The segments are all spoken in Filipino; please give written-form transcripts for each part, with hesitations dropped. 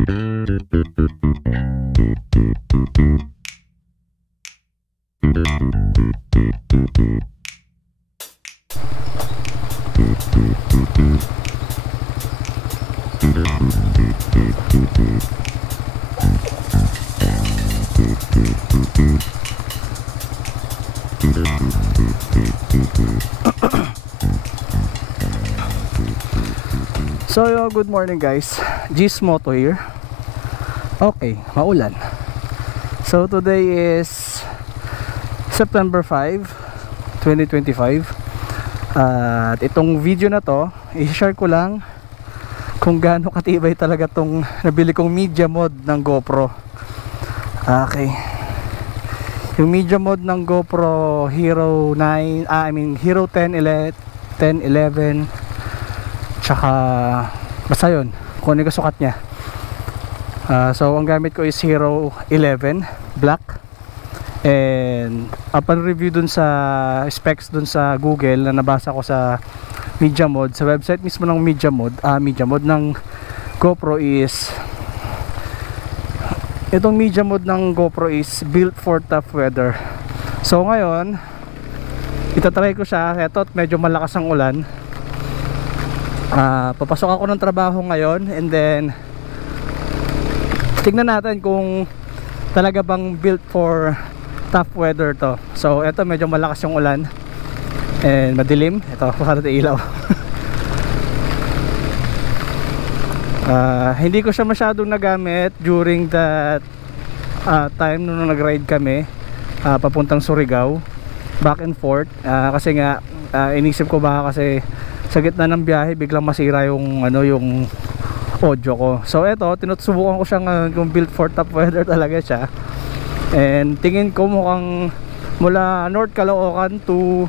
So good morning guys, G's Moto here. Okay, maulan. So today is September 5, 2025. At itong video na to, i-share ko lang kung gaano katibay talaga tong nabili kong media mod ng GoPro. Okay. Yung media mod ng GoPro Hero 9, Hero 10, 11, tsaka basta yun kung ano yung kasukat nya. So ang gamit ko is Hero 11 Black. And upon review dun sa specs dun sa Google na nabasa ko sa media mod, sa website mismo ng media mod ng GoPro is, itong media mod ng GoPro is built for tough weather. So ngayon itatry ko siya. Eto, medyo malakas ang ulan. Papasok ako ng trabaho ngayon, and then tignan natin kung talaga bang built for tough weather to. So eto, medyo malakas yung ulan and madilim. Ito, kusa natin ilaw. Hindi ko siya masyadong nagamit during that time nung nag-ride kami papuntang Surigao, back and forth. Kasi nga inisip ko baka kasi sa gitna ng biyahe biglang masira yung yung audio ko. So eto, tinusubukan ko siya ngayon kung built for tough weather talaga siya. And tingin ko mukhang mula North Caloocan to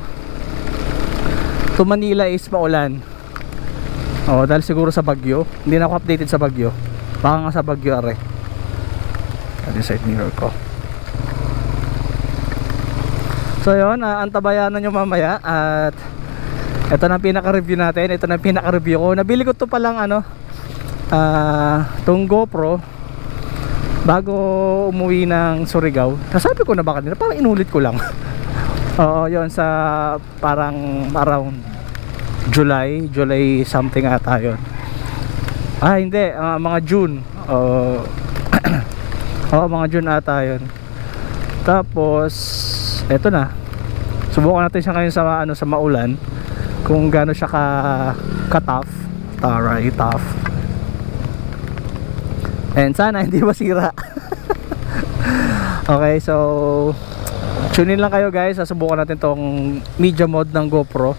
Manila is maulan. Dahil siguro sa bagyo. Hindi na ako updated sa bagyo. Baka nga sa bagyo are. Ano side mirror ko. So yun, antabayanan nyo mamaya. At ito na pinaka-review natin. Ito na pinaka-review ko. Nabili ko to palang tong GoPro bago umuwi ng Surigao. Nasabi ko na ba kanina? Parang inulit ko lang. Oo, yun sa parang around July something ata yun. Hindi, mga June. Mga June ata yun. Tapos eto na, subukan natin siya ngayon sa maulan kung gaano siya ka-tough. Tough. And sana hindi masira. Okay, so tune in lang kayo guys. Susubukan natin tong media mod ng GoPro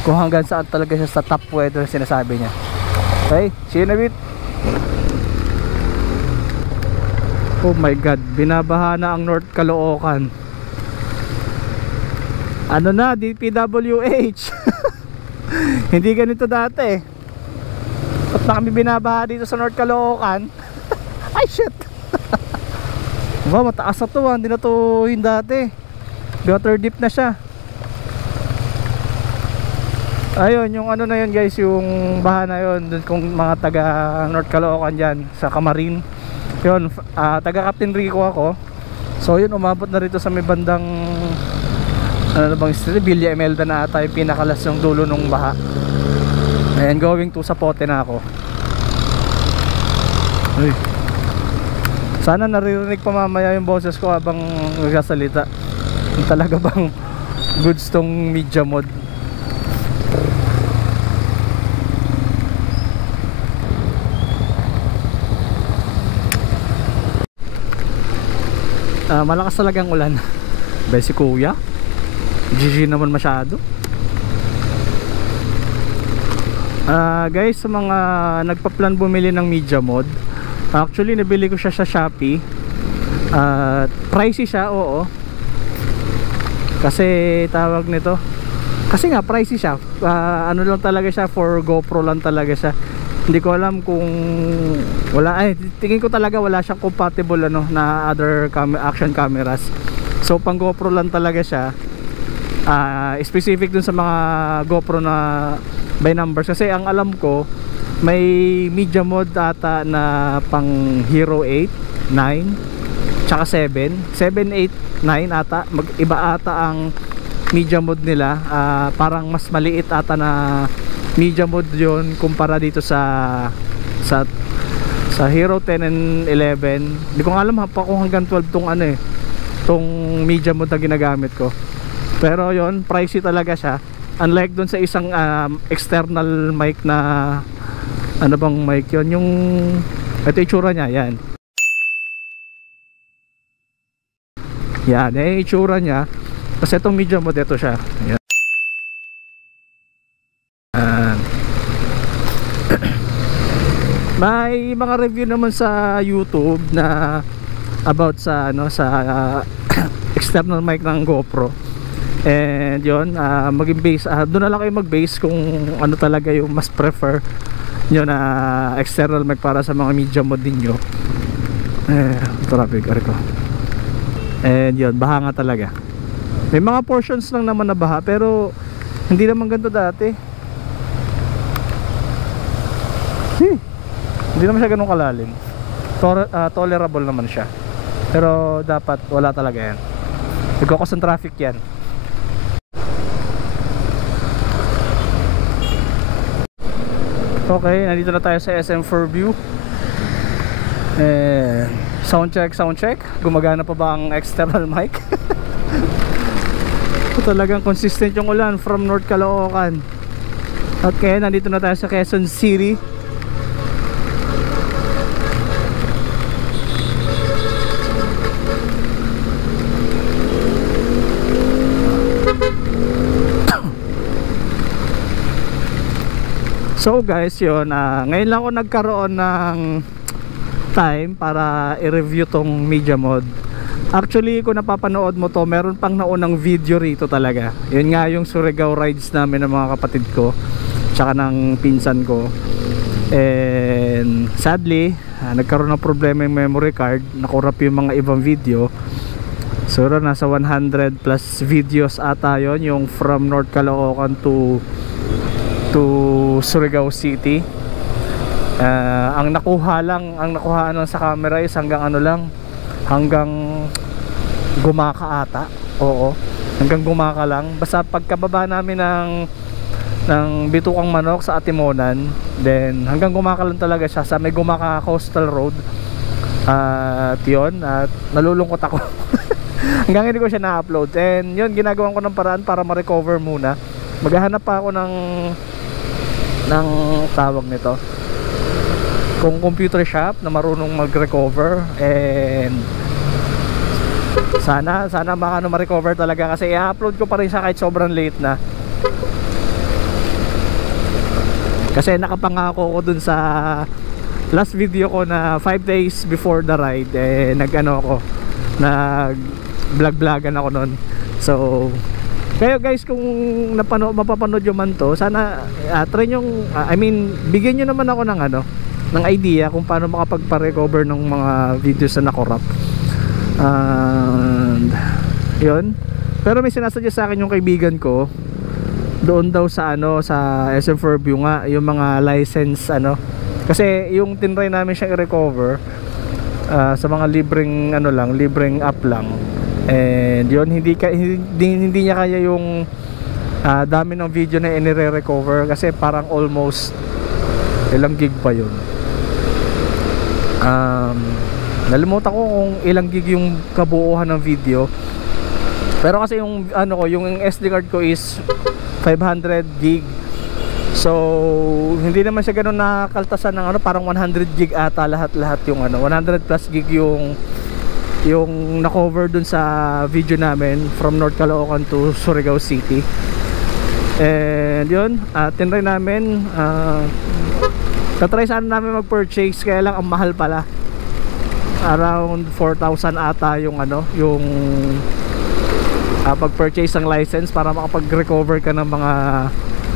kung hanggang saan talaga siya sa top weather sinasabi niya. Okay, see you in a bit. Oh my god, binabaha na ang North Caloocan. Ano na, DPWH. Hindi ganito dati. Ba't na kami binabaha dito sa North Caloocan? Ay shit. Mataas na to, hindi na to yung dati. Water deep na siya. Ayun, yung na yun guys, yung baha na yun dun, kung mga taga North Caloocan dyan sa Camarin yun, taga Captain Rico ako. So yun, umabot na rito sa may bandang Villa Imelda na ata yung pinakalas yung dulo nung baha. And going to Sapote na ako. Uy. Sana naririnig pa mamaya yung boses ko habang nagsasalita. Talaga bang goods tong media mod? Malakas talagang ulan. Si kuya GG naman masyado. Guys, sa mga nagpa-plan bumili ng media mod, actually nabili ko siya sa Shopee. Pricey siya, oo. Kasi tawag nito, kasi nga pricey siya. Ano lang talaga siya, for GoPro lang talaga siya. Hindi ko alam kung tingin ko talaga wala siyang compatible na other action cameras. So pang GoPro lang talaga siya. Specific dun sa mga GoPro na by numbers. Kasi ang alam ko may media mode ata na pang Hero 8, 9 tsaka 7, 7, 8, 9 ata. Iba ata ang media mode nila. Parang mas maliit ata na media mode yon kumpara dito sa Hero 10 and 11. Hindi ko nga alam pa kung hanggang 12 tong ano tong media mode na ginagamit ko. Pero yon, pricey talaga siya. Unlike dun sa isang external mic na ano bang mic yon, yung ito itsura niya, yan. Yan, itsura niya. Kasi itong media mode, ito siya. Yan. May mga review naman sa YouTube na about sa external mic ng GoPro. And yun, maging base, doon na lang kayo mag-base kung ano talaga yung mas prefer nyo na external mic para sa mga media mode ninyo. Traffic ko. And yun, baha nga talaga. May mga portions lang naman na baha, pero hindi naman ganito dati. Hindi naman siya ganun kalalim. Tolerable naman siya. Pero dapat wala talaga yan. Nagkakos ng traffic yan. Okay, nandito na tayo sa SM Fairview. Sound check. Gumagana pa ba ang external mic? Talagang consistent yung ulan from North Caloocan. Okay, nandito na tayo sa Quezon City. So guys, yun, ngayon lang ako nagkaroon ng time para i-review tong media mode. Actually, kung napapanood mo to, meron pang naunang video rito talaga. Yun nga yung Surigao rides namin ng mga kapatid ko tsaka ng pinsan ko. And sadly, nagkaroon ng problema yung memory card. Nakurap yung mga ibang video. So nasa 100 plus videos ata yun, yung from North Caloocan to Surigao City. Ang nakuha sa camera is hanggang Gumaka ata. Oo, hanggang Gumaka lang. Basta pagkababa namin ng Bitukang Manok sa Atimonan, then hanggang Gumaka lang talaga siya, sa may Gumaka Coastal Road. At yun, at nalulungkot ako. Hanggang hindi ko siya na-upload. And yun, ginagawan ko ng paraan para ma-recover muna. Maghahanap pa ako ng tawag nito, kung computer shop na marunong mag-recover. And sana ma-recover talaga, kasi i-upload ko pa rin siya kahit sobrang late na. Kasi nakapangako ko dun sa last video ko na 5 days before the ride, nag-vlog-vlogan ako nun. So kayo guys, kung mapapanood nyo man to, sana try nyong, bigyan nyo naman ako ng idea kung paano makapagpa-recover ng mga videos na nakorap. And yun. Pero may sinasadya sa akin yung kaibigan ko, doon daw sa SM Fairview nga, yung mga license kasi yung tinry namin siyang i-recover sa mga libreng app lang. And yun, hindi niya kaya yung dami ng video na inire-recover, kasi parang almost ilang gig pa yun. Nalimutan ko kung ilang gig yung kabuuhan ng video. Pero kasi yung yung SD card ko is 500 gig. So hindi naman siya ganoon nakaltasan ng parang 100 gig ata lahat yung 100 plus gig yung na-cover dun sa video namin from North Caloocan to Surigao City. And yun, tinry namin, tatry sana namin mag-purchase, kaya lang ang mahal pala. Around 4,000 ata yung pag-purchase ng license para makapag-recover ka ng mga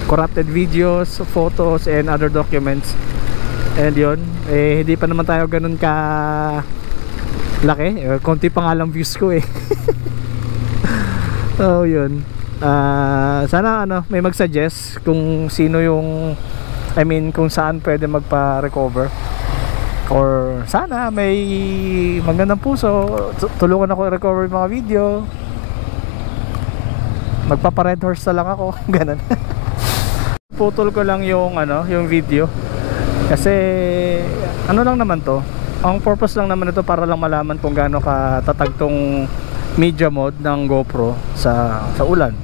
corrupted videos, photos, and other documents. And yun, hindi pa naman tayo ganun ka laki, konti pa nga lang views ko So yun, sana may mag-suggest kung sino yung I mean kung saan pwede magpa-recover, or sana may magandang puso tulungan ako i-recover yung mga video. Magpapa-red horse na lang ako. Ganun. Putol ko lang yung yung video kasi ano lang naman to, ang purpose lang naman ito para lang malaman kung gaano katatag tong media mode ng GoPro sa ulan.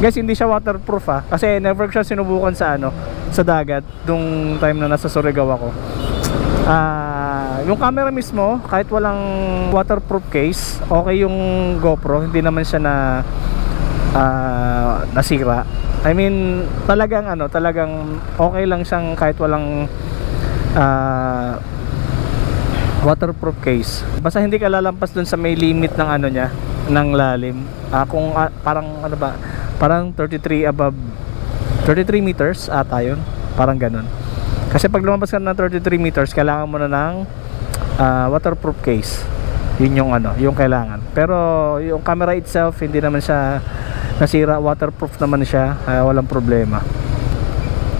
Guys, hindi siya waterproof kasi never siya sinubukan sa sa dagat nung time na nasa Surigao ako. Yung camera mismo, kahit walang waterproof case, okay yung GoPro, hindi naman siya nasira. I mean, talagang okay lang siyang kahit walang waterproof case. Basta hindi ka lalampas dun sa may limit ng niya, ng lalim. Kung parang parang 33 above 33 meters ata yun, parang ganun. Kasi pag lumabas ka ng 33 meters, kailangan mo na ng waterproof case. Yun yung yung kailangan. Pero yung camera itself, hindi naman siya nasira, waterproof naman siya, walang problema.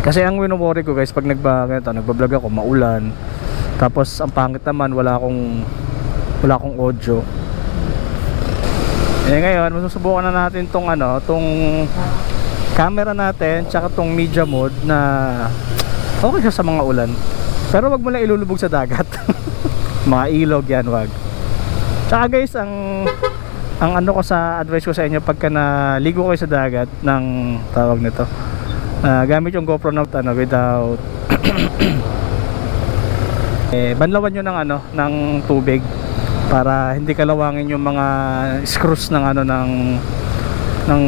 Kasi ang wino-worry ko guys, pag nagba-vlog ako, maulan, tapos ang pangit naman, wala akong audio. Ngayon, masusubukan na natin tong camera natin, tsaka tong media mode na okay siya sa mga ulan. Pero wag mo lang ilulubog sa dagat. Mga ilog yan, wag. Tsaka guys, ang ko sa advice ko sa inyo, pagka naligo kayo sa dagat ng tawag nito, gamit yung GoPro na without banlawan nyo ng tubig para hindi kalawangin yung mga screws ng ng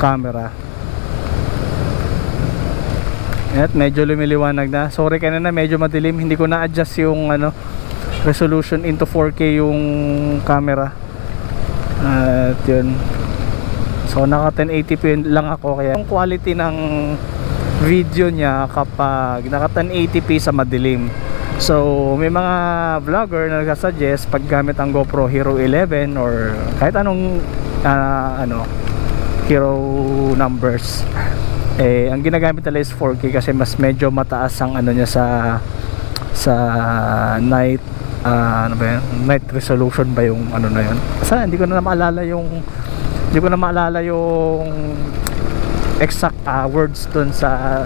camera. At medyo lumiliwanag na. Sorry kanina medyo madilim, hindi ko na-adjust yung resolution into 4K yung camera. At yun, so naka 1080p lang ako, kaya yung quality ng video niya kapag naka 1080p sa madilim. So may mga vlogger na nagsasuggest pag gamit ang GoPro Hero 11 or kahit anong Hero numbers, ang ginagamit nila is 4K kasi mas medyo mataas ang niya sa night night resolution ba yung na yun. Kasi hindi ko na maalala yung exact words dun sa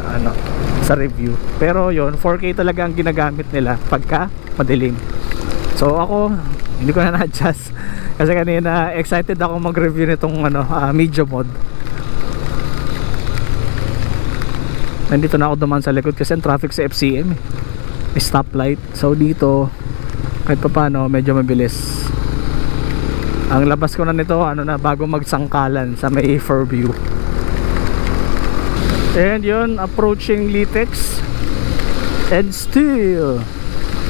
sa review. Pero yun, 4K talaga ang ginagamit nila pagka madilim. So ako, hindi ko na na-adjust kasi kanina excited ako mag-review nitong media mode. Nandito na ako dumaan sa likod kasi ang traffic sa FCM may stoplight. So dito kahit pa paano medyo mabilis. Ang labas ko na nito bago magsangkalan sa may Fairview. And yun, approaching Litex, and still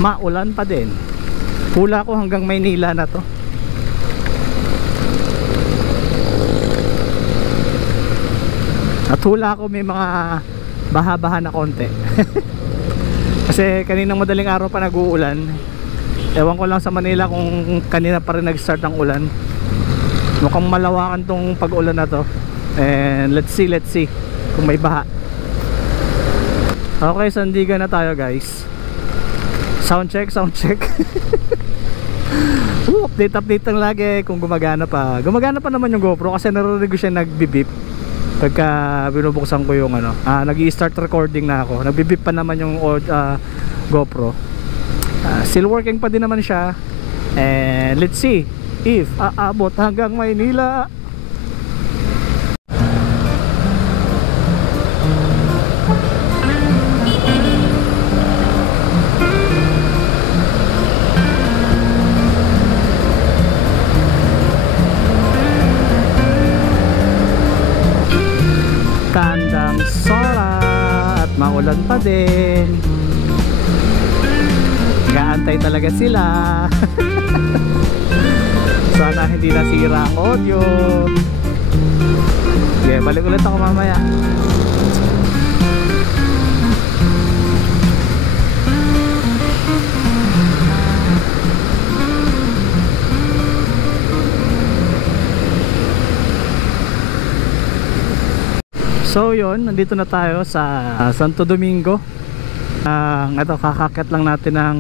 maulan pa din. Hula ko hanggang Maynila na to. At hula ko may mga baha-baha na konti. Kasi kaninang madaling araw pa nag-uulan. Ewan ko lang sa Manila kung kanina pa rin nag-start ang ulan. Mukhang malawakan tong pag-ulan na to. And let's see kung may baha. Okay, sandigan na tayo guys. Sound check. Update lang lagi kung gumagana pa. Gumagana pa naman yung GoPro kasi narinig ko siya nagbibip pagka binubuksan ko yung nag-i-start recording na ako. Nagbibip pa naman yung GoPro. Still working pa din naman siya. And let's see if aabot hanggang Maynila. Tandang Sora at maulan pa din. Gaantay talaga sila. Sana hindi nasira ang audio. Okay, balik ulit ako mamaya. So yun, nandito na tayo sa Santo Domingo. Ito, kakakit lang natin ng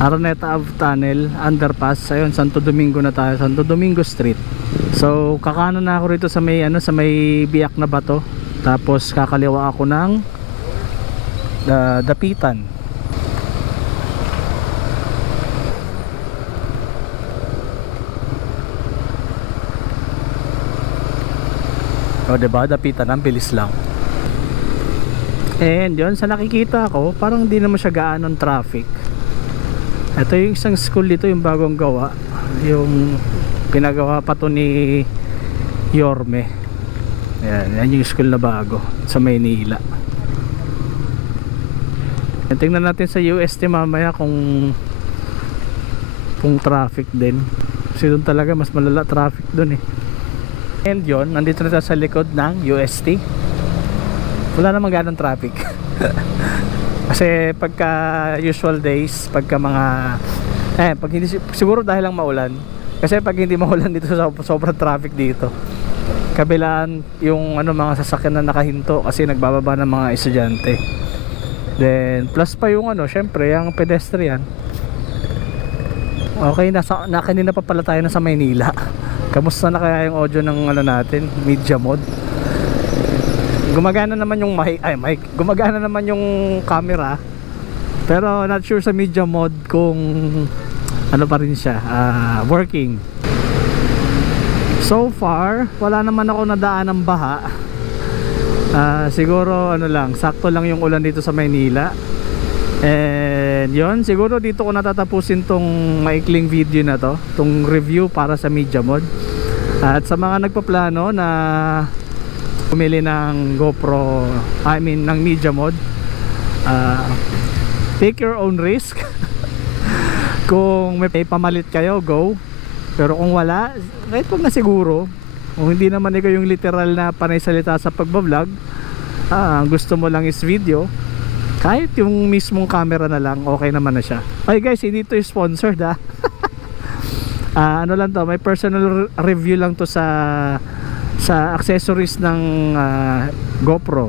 Araneta Ave Tunnel Underpass. Ayun, Santo Domingo na tayo, Santo Domingo Street. So kakanan na ako rito sa may sa may biyak na bato. Tapos kakaliwa ako ng Dapitan. O diba, Dapitan, ang bilis lang. And yun, sa nakikita ko, parang hindi naman siya gaanong traffic. Ito yung isang school dito, yung bagong gawa. Yung pinagawa pa to ni Yorme. Yan yung school na bago sa Maynila. Tingnan natin sa UST mamaya kung traffic din. Kasi doon talaga mas malala traffic doon eh. And yun, nandito na tayo sa likod ng UST. Wala namang ganong traffic. Kasi pagka usual days, pagka mga pag hindi, siguro dahil lang maulan. Kasi pag hindi maulan dito, sobrang traffic dito. Kabilaan yung mga sasakyan na nakahinto kasi nagbababa ng mga estudyante. Then plus pa yung syempre yung pedestrian. Okay, kanina pa pala tayo na sa Maynila. Kamusta na kaya yung audio ng natin, Media Mod? Gumagana naman yung mic, gumagana naman yung camera. Pero not sure sa Media Mod kung pa rin siya, working. So far, wala naman ako nadaan ng baha. Siguro lang, sakto lang yung ulan dito sa Maynila. And yun, siguro dito ko natatapusin tong maikling video na to, tong review para sa Media Mod. At sa mga nagpaplano na bumili ng GoPro, ng Media Mod, take your own risk. Kung may pamalit kayo, go. Pero kung wala, kahit wag na siguro. Kung hindi naman ikaw yung literal na panay salita sa pagbablog, gusto mo lang is video, kahit yung mismong camera na lang, okay naman na siya. Okay guys, hindi to sponsored lang to, may personal review lang to sa accessories ng GoPro.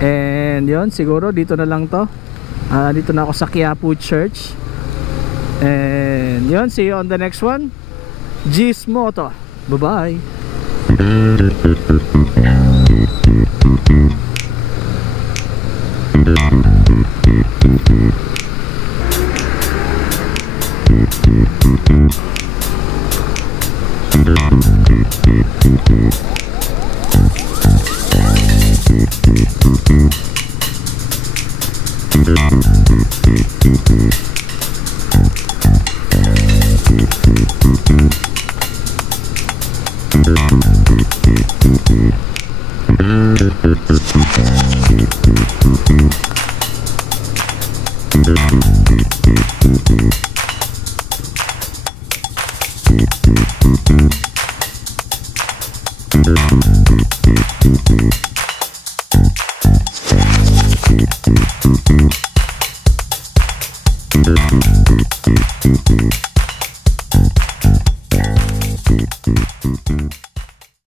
And yun, siguro dito na lang to. Dito na ako sa Quiapo Church. And yun, see you on the next one. Gizmoto. Bye bye.